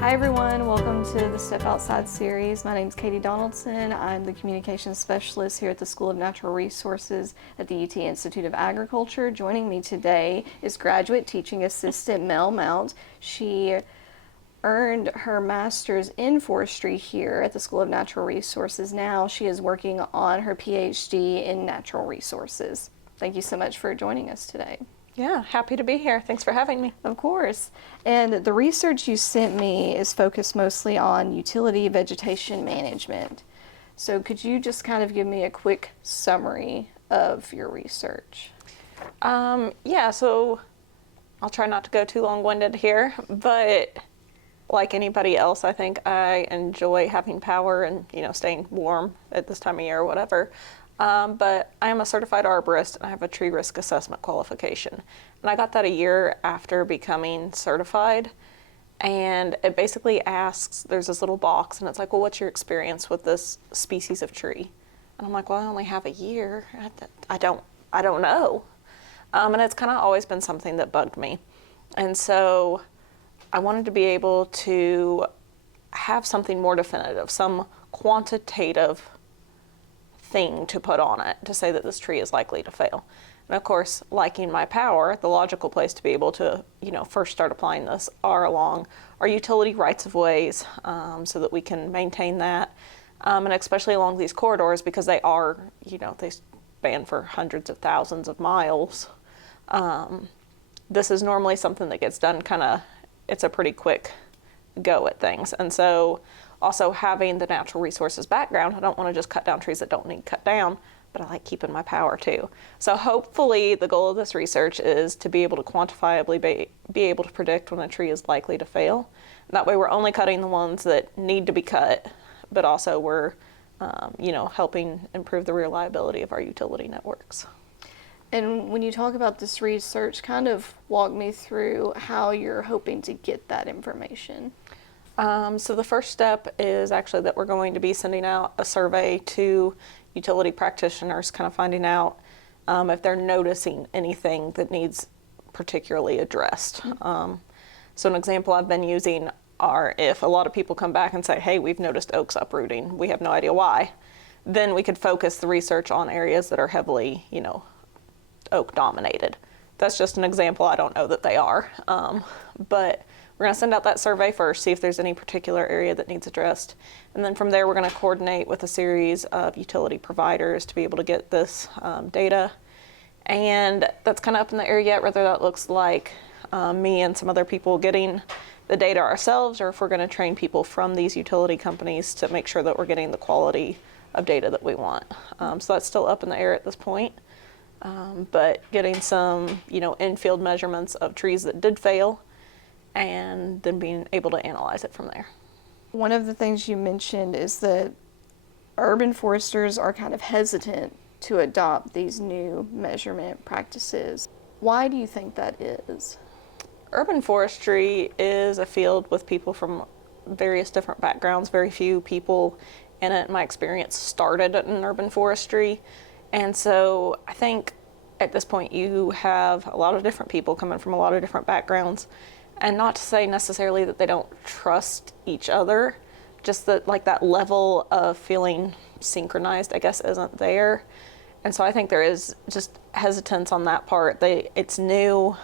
Hi everyone, welcome to the Step Outside series. My name is Katie Donaldson. I'm the Communications Specialist here at the School of Natural Resources at the UT Institute of Agriculture. Joining me today is graduate teaching assistant Mel Mount. She earned her master's in forestry here at the School of Natural Resources. Now she is working on her PhD in natural resources. Thank you so much for joining us today. Yeah, happy to be here. Thanks for having me. Of course. And the research you sent me is focused mostly on utility vegetation management. So could you just kind of give me a quick summary of your research? So I'll try not to go too long-winded here, but like anybody else, I think I enjoy having power and, staying warm at this time of year or whatever. But I am a certified arborist and I have a tree risk assessment qualification. And I got that a year after becoming certified. And it basically asks, there's this little box and it's like, well, what's your experience with this species of tree? And I'm like, well, I only have a year. I don't know. And it's kind of always been something that bugged me. And so I wanted to be able to have something more definitive, some quantitative thing to put on it to say that this tree is likely to fail. And of course, liking my power, the logical place to be able to, first start applying this are along our utility rights of ways, so that we can maintain that. And especially along these corridors because they are, they span for hundreds of thousands of miles. This is normally something that gets done it's a pretty quick go at things. And so also having the natural resources background, I don't want to just cut down trees that don't need cut down, but I like keeping my power too. So hopefully the goal of this research is to be able to quantifiably be able to predict when a tree is likely to fail. And that way we're only cutting the ones that need to be cut, but also we're, helping improve the reliability of our utility networks. And when you talk about this research, kind of walk me through how you're hoping to get that information. So the first step is actually that we're going to be sending out a survey to utility practitioners, kind of finding out if they're noticing anything that needs particularly addressed. So an example I've been using are if a lot of people come back and say, hey, we've noticed oaks uprooting, we have no idea why, then we could focus the research on areas that are heavily, oak dominated. That's just an example. I don't know that they are, but we're going to send out that survey first, see if there's any particular area that needs addressed. And then from there, we're going to coordinate with a series of utility providers to be able to get this data. And that's kind of up in the air yet, whether that looks like me and some other people getting the data ourselves, or if we're going to train people from these utility companies to make sure that we're getting the quality of data that we want. So that's still up in the air at this point. But getting some, in-field measurements of trees that did fail, and then being able to analyze it from there. One of the things you mentioned is that urban foresters are kind of hesitant to adopt these new measurement practices. Why do you think that is? Urban forestry is a field with people from various different backgrounds. Very few people in it, in my experience, started in urban forestry. And so I think at this point you have a lot of different people coming from a lot of different backgrounds. And not to say necessarily that they don't trust each other, just that that level of feeling synchronized, I guess, isn't there. And so I think there is just hesitance on that part. It's new.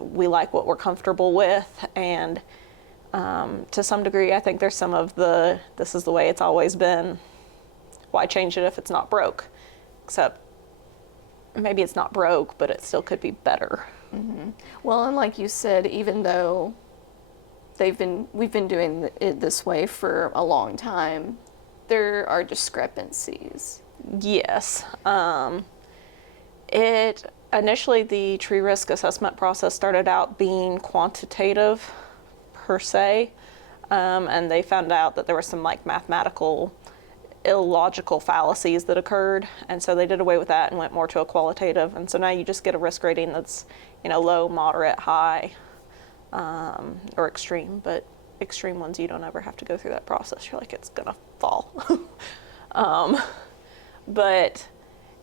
We like what we're comfortable with. And to some degree, I think there's some of this is the way it's always been. Why change it if it's not broke? Except maybe it's not broke, but it still could be better. Mm-hmm. Well, and like you said, even though we've been doing it this way for a long time, there are discrepancies. Yes. Initially, the tree risk assessment process started out being quantitative per se, and they found out that there were some mathematical illogical fallacies that occurred, and so they did away with that and went more to a qualitative. And so now you just get a risk rating that's low, moderate, high, or extreme. But extreme ones, you don't ever have to go through that process. You're like, it's gonna fall. But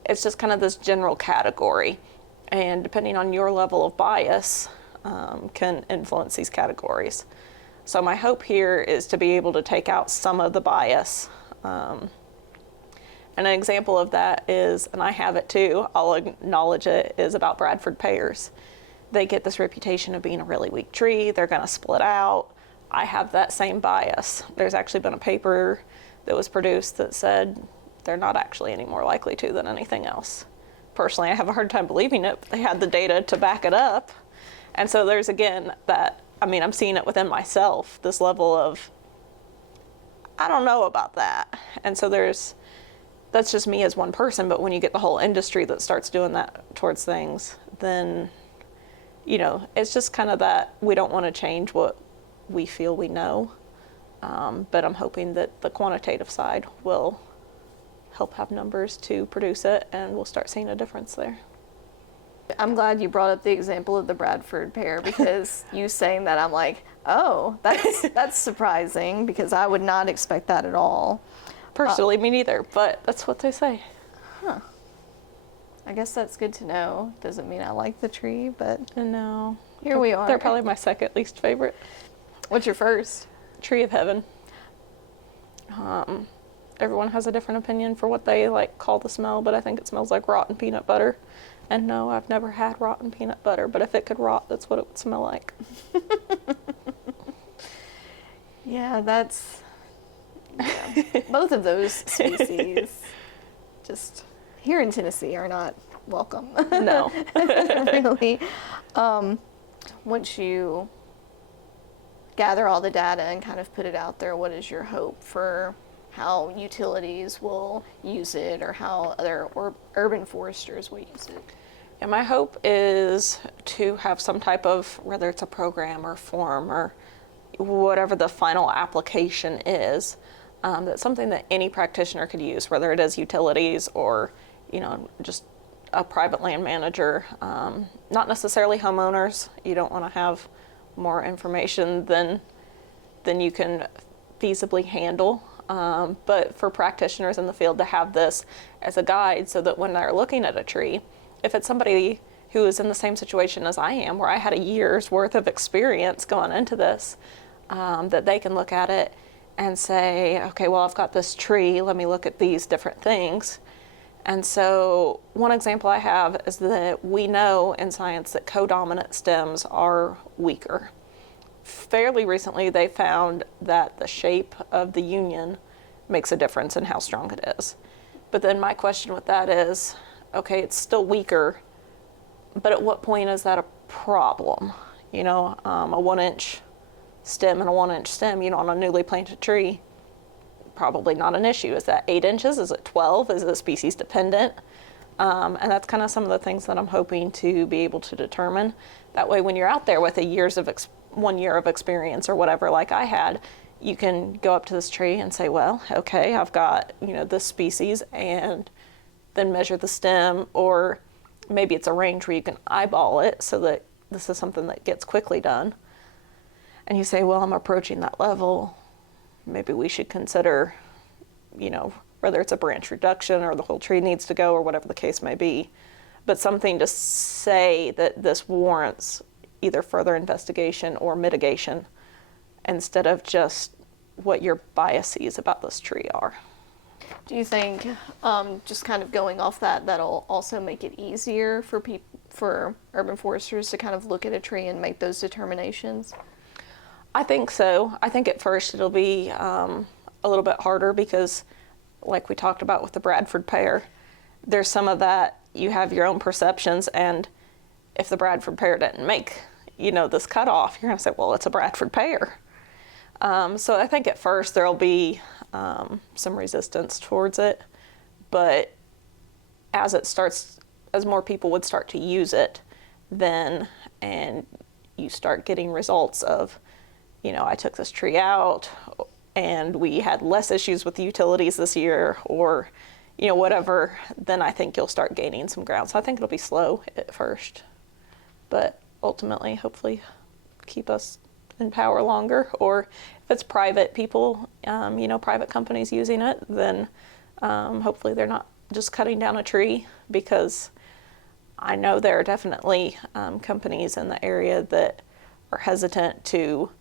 it's just kind of this general category, and depending on your level of bias can influence these categories. So my hope here is to be able to take out some of the bias. And an example of that is, and I have it too, I'll acknowledge it, is about Bradford pears. They get this reputation of being a really weak tree. They're going to split out. I have that same bias. There's actually been a paper that was produced that said they're not actually any more likely to than anything else. Personally, I have a hard time believing it, but they had the data to back it up. And so there's, again, that, I mean, I'm seeing it within myself, this level of, I don't know about that. And so that's just me as one person, but when you get the whole industry that starts doing that towards things, then, you know, it's just kind of that we don't want to change what we feel we know. But I'm hoping that the quantitative side will help have numbers to produce it, and we'll start seeing a difference there. I'm glad you brought up the example of the Bradford pear, because you saying that, I'm like, oh, that's surprising, because I would not expect that at all. Personally, me neither, but that's what they say. Huh. I guess that's good to know. Doesn't mean I like the tree, but No. here we are. They're probably my second least favorite. What's your first? Tree of heaven. Everyone has a different opinion for what they like call the smell, but I think it smells like rotten peanut butter. And no, I've never had rotten peanut butter, but if it could rot, that's what it would smell like. Yeah, both of those species, just here in Tennessee, are not welcome. No. Really. Once you gather all the data and kind of put it out there, what is your hope for how utilities will use it, or how other urban foresters will use it? And my hope is to have some type of, whether it's a program or form or whatever the final application is, that's something that any practitioner could use, whether it is utilities or, you know, just a private land manager, not necessarily homeowners. You don't want to have more information than you can feasibly handle. But for practitioners in the field to have this as a guide, so that when they're looking at a tree, if it's somebody who is in the same situation as I am, where I had a year's worth of experience going into this, that they can look at it and say, okay, well, I've got this tree, let me look at these different things. And so one example I have is that we know in science that codominant stems are weaker. Fairly recently, they found that the shape of the union makes a difference in how strong it is. But then my question with that is, okay, it's still weaker, but at what point is that a problem? You know, a 1-inch stem and a 1-inch stem, you know, on a newly planted tree, probably not an issue. Is that 8 inches? Is it 12? Is it species dependent? And that's kind of some of the things that I'm hoping to be able to determine. That way, when you're out there with 1 year of experience or whatever, like I had, you can go up to this tree and say, well, okay, I've got, you know, this species, and then measure the stem, or maybe it's a range where you can eyeball it so that this is something that gets quickly done. And you say, well, I'm approaching that level. Maybe we should consider, you know, whether it's a branch reduction or the whole tree needs to go or whatever the case may be. But something to say that this warrants either further investigation or mitigation, instead of just what your biases about this tree are. Do you think, just kind of going off that, that'll also make it easier for urban foresters to kind of look at a tree and make those determinations? I think so. I think at first it'll be a little bit harder because, like we talked about with the Bradford pear, there's some of that you have your own perceptions, and if the Bradford pear didn't make, you know, this cutoff, you're going to say, well, it's a Bradford pear. So I think at first there'll be some resistance towards it, but as more people would start to use it, then, and you start getting results of, you know, I took this tree out and we had less issues with the utilities this year, or, you know, whatever, then I think you'll start gaining some ground. So I think it'll be slow at first, but ultimately, hopefully, keep us in power longer. Or if it's private people, you know, private companies using it, then hopefully they're not just cutting down a tree, because I know there are definitely companies in the area that are hesitant to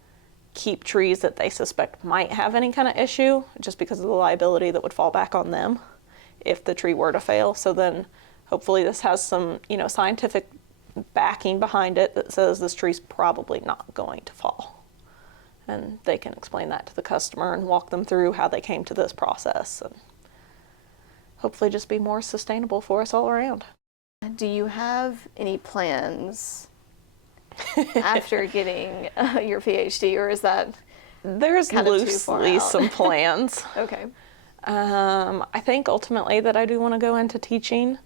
keep trees that they suspect might have any kind of issue, just because of the liability that would fall back on them if the tree were to fail. So then hopefully this has some, scientific backing behind it that says this tree's probably not going to fall. And they can explain that to the customer and walk them through how they came to this process, and hopefully just be more sustainable for us all around. Do you have any plans after getting your PhD, or is that there's kind of too far loosely out? some plans? Okay. I think ultimately that I do want to go into teaching.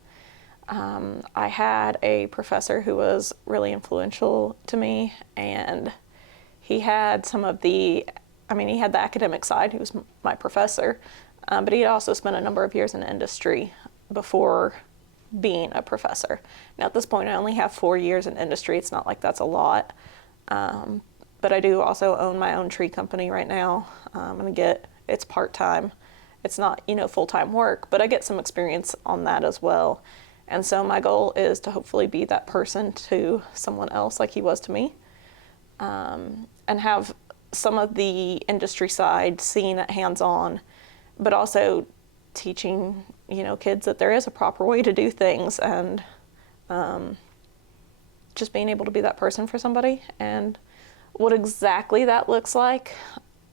I had a professor who was really influential to me, and he had he had the academic side. He was my professor, but he had also spent a number of years in industry before being a professor. Now at this point I only have 4 years in industry. It's not like that's a lot, but I do also own my own tree company right now. It's part-time. It's not full-time work, but I get some experience on that as well. And so my goal is to hopefully be that person to someone else like he was to me, and have some of the industry side, seeing it hands-on, but also teaching kids that there is a proper way to do things, and just being able to be that person for somebody. And what exactly that looks like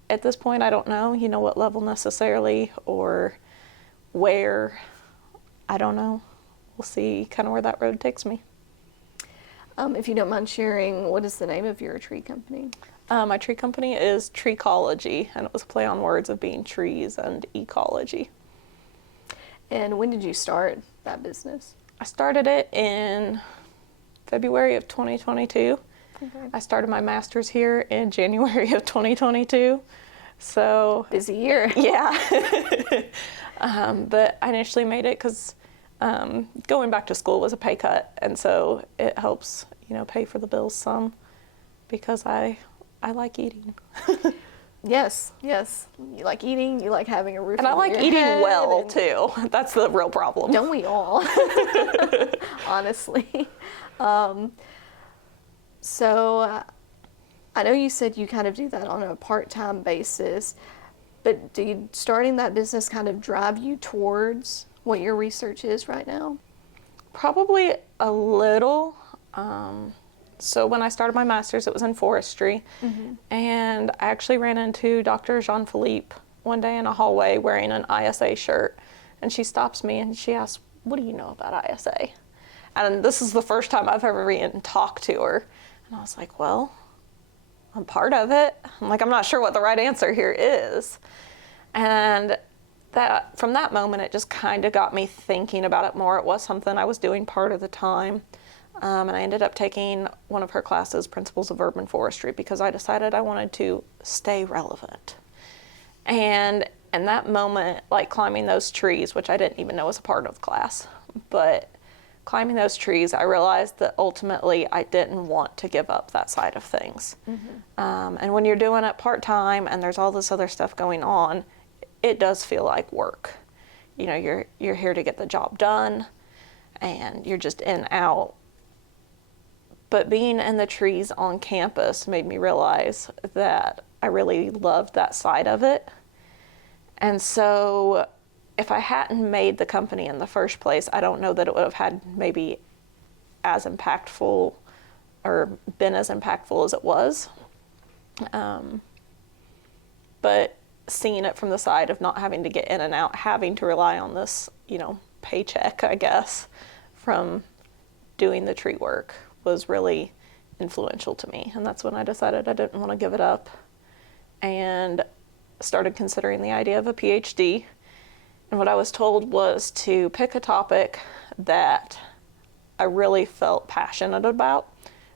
at this point, I don't know, what level necessarily, or where, I don't know. We'll see kind of where that road takes me. If you don't mind sharing, what is the name of your tree company? My tree company is Treecology, and it was a play on words of being trees and ecology. And when did you start that business? I started it in February of 2022. Okay. I started my master's here in January of 2022. So Busy year. yeah. But I initially made it because going back to school was a pay cut, and so it helps, pay for the bills some, because I like eating. Yes. You like eating, you like having a roof And I over like your eating head, well, and too. That's the real problem. Don't we all? Honestly. So I know you said you kind of do that on a part-time basis, but starting that business kind of drive you towards what your research is right now? Probably a little. So when I started my master's, it was in forestry, and I actually ran into Dr. Jean-Philippe one day in a hallway wearing an ISA shirt, and she stops me and she asks, "What do you know about ISA?" And this is the first time I've ever even talked to her, and I was like, "Well, I'm part of it." I'm not sure what the right answer here is. And from that moment, it just kind of got me thinking about it more. It was something I was doing part of the time. And I ended up taking one of her classes, Principles of Urban Forestry, because I decided I wanted to stay relevant. And in that moment, like climbing those trees, which I didn't even know was a part of the class, but climbing those trees, I realized that ultimately I didn't want to give up that side of things. And when you're doing it part-time and there's all this other stuff going on, it does feel like work. You're here to get the job done, and you're just in and out. But being in the trees on campus made me realize that I really loved that side of it. And so if I hadn't made the company in the first place, I don't know that it would have had maybe as impactful or been as impactful as it was. But seeing it from the side of not having to get in and out, having to rely on this, paycheck, I guess, from doing the tree work was really influential to me. And that's when I decided I didn't want to give it up, and started considering the idea of a PhD. And what I was told was to pick a topic that I really felt passionate about,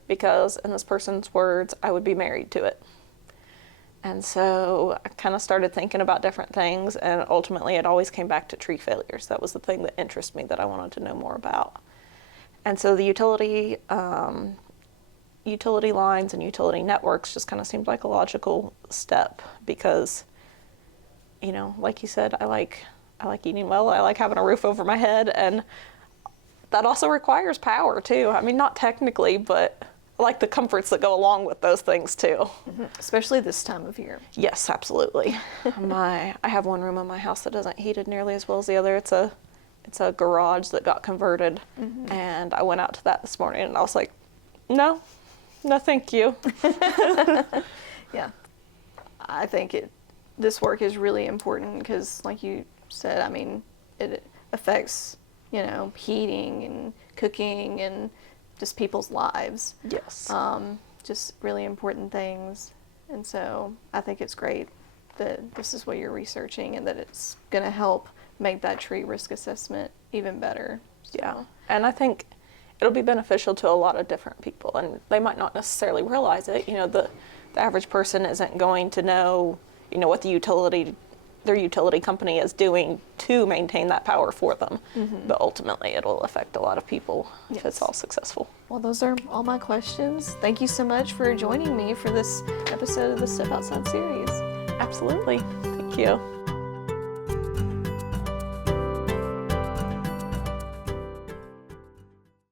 because in this person's words, I would be married to it. And so I kind of started thinking about different things, and ultimately it always came back to tree failures. That was the thing that interested me, that I wanted to know more about. And so the utility lines and utility networks just kind of seemed like a logical step, because, like you said, I like eating well, I like having a roof over my head, and that also requires power too. Not technically, but like the comforts that go along with those things too. Especially this time of year. Yes, absolutely. I have one room in my house that isn't heated nearly as well as the other. It's a garage that got converted, and I went out to that this morning, and I was like, no, thank you. Yeah, I think this work is really important because, like you said, I mean, it affects, heating and cooking and just people's lives. Yes. Just really important things. And so I think it's great that this is what you're researching and that it's going to help make that tree risk assessment even better. So. Yeah. And I think it'll be beneficial to a lot of different people, and they might not necessarily realize it. The average person isn't going to know, what their utility company is doing to maintain that power for them. But ultimately, it'll affect a lot of people if it's all successful. Well, those are all my questions. Thank you so much for joining me for this episode of the Step Outside series. Absolutely. Thank you.